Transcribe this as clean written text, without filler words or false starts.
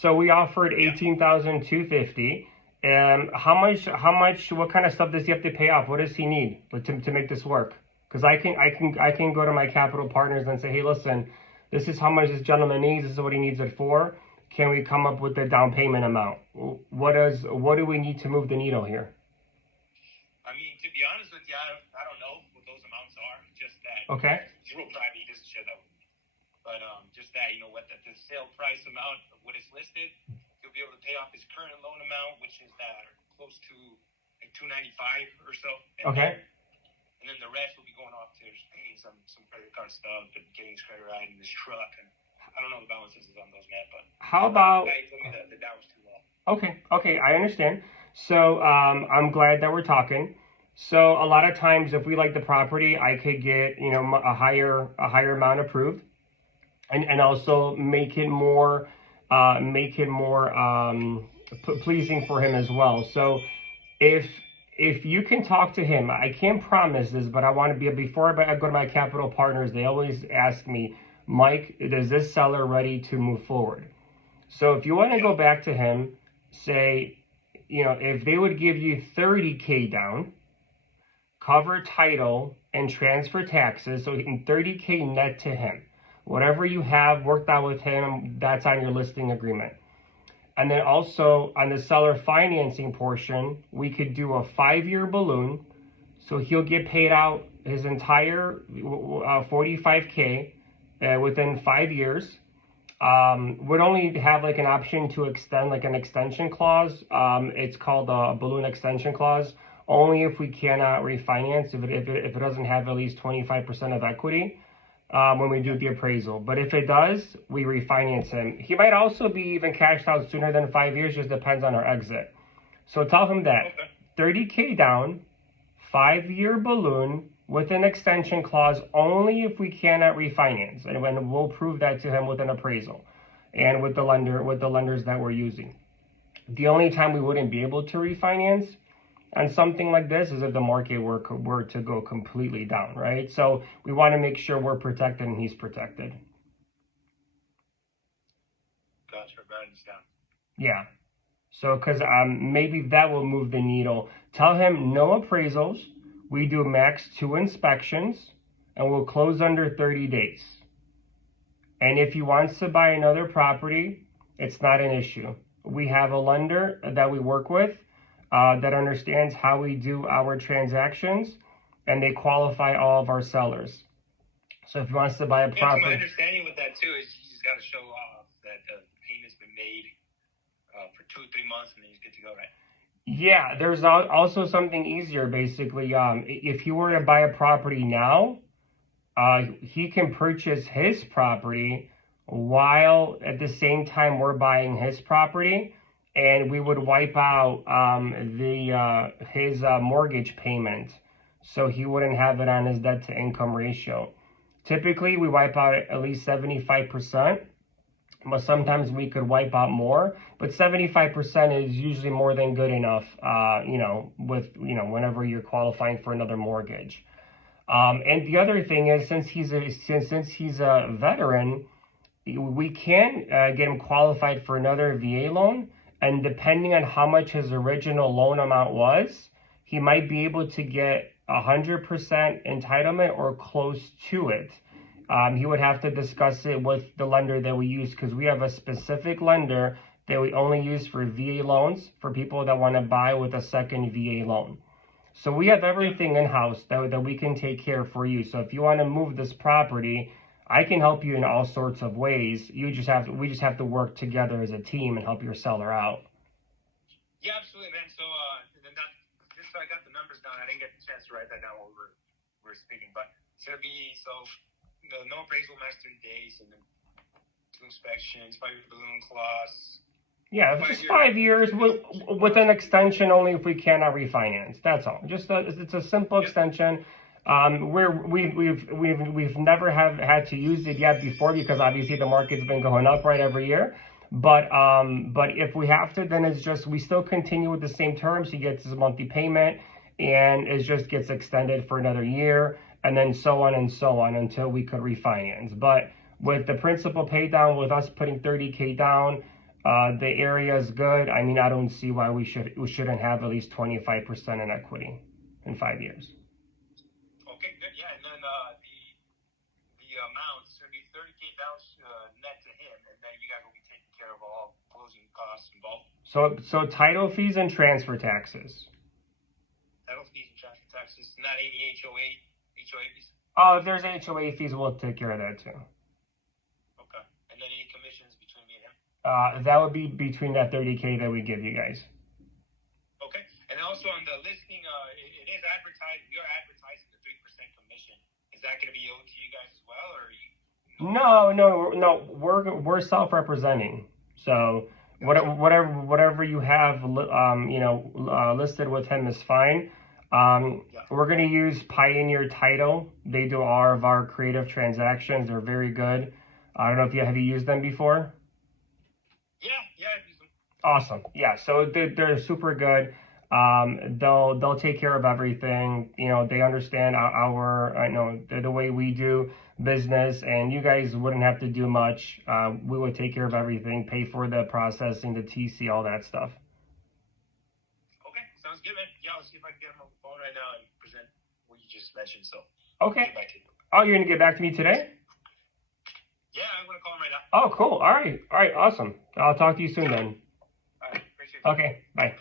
So we offered 18,250. And what kind of stuff does he have to pay off? What does he need to make this work? Because I can go to my capital partners and say, hey, listen, this is how much this gentleman needs. This is what he needs it for. Can we come up with the down payment amount? What do we need to move the needle here? I mean, to be honest with you, I don't know what those amounts are. Just that. Okay. Zero private, he doesn't share that with me. But just that, what the sale price amount of what is listed, he'll be able to pay off his current loan amount, which is close to like $295 or so. Okay. And then the rest will be going off to paying some credit card stuff and getting his credit right in his truck. And I don't know the balances on those, man. But how about? He told me that the down was too low. Okay, I understand. So I'm glad that we're talking. So a lot of times, if we like the property, I could get a higher amount approved, and also make it more pleasing for him as well. So if you can talk to him, I can't promise this, but I want to be, before I go to my capital partners, they always ask me, Mike, is this seller ready to move forward? So if you want to go back to him, say, if they would give you $30K down, cover title and transfer taxes, so he can $30K net to him. Whatever you have worked out with him, that's on your listing agreement. And then also on the seller financing portion, we could do a 5-year balloon. So he'll get paid out his entire $45K within 5 years. Would only have like an option to extend, like an extension clause. It's called a balloon extension clause. Only if we cannot refinance, if it doesn't have at least 25% of equity. When we do the appraisal. But if it does, we refinance him. He might also be even cashed out sooner than 5 years, just depends on our exit. So tell him that. 30K down, 5-year balloon with an extension clause only if we cannot refinance. And when we'll prove that to him with an appraisal and with the lenders that we're using. The only time we wouldn't be able to refinance on something like this is if the market were to go completely down, right? So we want to make sure we're protected and he's protected. Gotcha, I understand. Yeah. So because maybe that will move the needle. Tell him no appraisals. We do max 2 inspections and we'll close under 30 days. And if he wants to buy another property, it's not an issue. We have a lender that we work with that understands how we do our transactions, and they qualify all of our sellers. So if he wants to buy a property... So my understanding with that too is you just got to show off that the payment's been made for 2 or 3 months and then he's good to go, right? Yeah, there's also something easier, basically. If he were to buy a property now, he can purchase his property while at the same time we're buying his property. And we would wipe out his mortgage payment, so he wouldn't have it on his debt to income ratio. Typically, we wipe out at least 75%, but sometimes we could wipe out more. But 75% is usually more than good enough, whenever you're qualifying for another mortgage. And the other thing is, since he's a veteran, we can get him qualified for another VA loan. And depending on how much his original loan amount was, he might be able to get 100% entitlement or close to it. He would have to discuss it with the lender that we use, because we have a specific lender that we only use for VA loans for people that want to buy with a second VA loan. So we have everything in-house that we can take care for you. So if you want to move this property, I can help you in all sorts of ways. We just have to work together as a team and help your seller out. Yeah, absolutely, man. So just so I got the numbers down, I didn't get the chance to write that down while we were speaking, but it's gonna be no appraisal max 30 days, and then 2 inspections, 5-year balloon clause. Yeah, just 5 years with an extension only if we cannot refinance. That's all. It's a simple extension. We've never had to use it yet before, because obviously the market's been going up every year. But if we have to, then it's just, we still continue with the same terms. He gets his monthly payment and it just gets extended for another year, and then so on until we could refinance. But with the principal pay down, with us putting 30K down, The area is good. I mean, I don't see why we shouldn't have at least 25% in equity in 5 years. Okay, good. Yeah, and then the amount is going to be $30K down net to him, and then you guys will be taking care of all closing costs involved. So title fees and transfer taxes. Title fees and transfer taxes, not any HOA fees. Oh, if there's HOA fees, we'll take care of that too. Okay, and then any commissions between me and him. That would be between that 30K that we give you guys. Okay, and also on the listing, it is advertised. You're advertising the 3% commission. Is that going to be owed to you guys as well, or? No. We're self-representing. So whatever you have, listed with him is fine. We're going to use Pioneer Title. They do all of our creative transactions. They're very good. I don't know if you have used them before. Yeah, I've used them. Awesome. Yeah, so they're super good. They'll take care of everything. They understand the way we do business, and you guys wouldn't have to do much. We would take care of everything, pay for the processing, the TC, all that stuff. Okay, sounds good, man. Yeah, I'll see if I can get him on the phone right now and present what you just mentioned. So. Okay. Oh, you're gonna get back to me today? Yeah, I'm gonna call him right now. Oh, cool. All right, awesome. I'll talk to you soon then. All right, appreciate it. Okay, bye.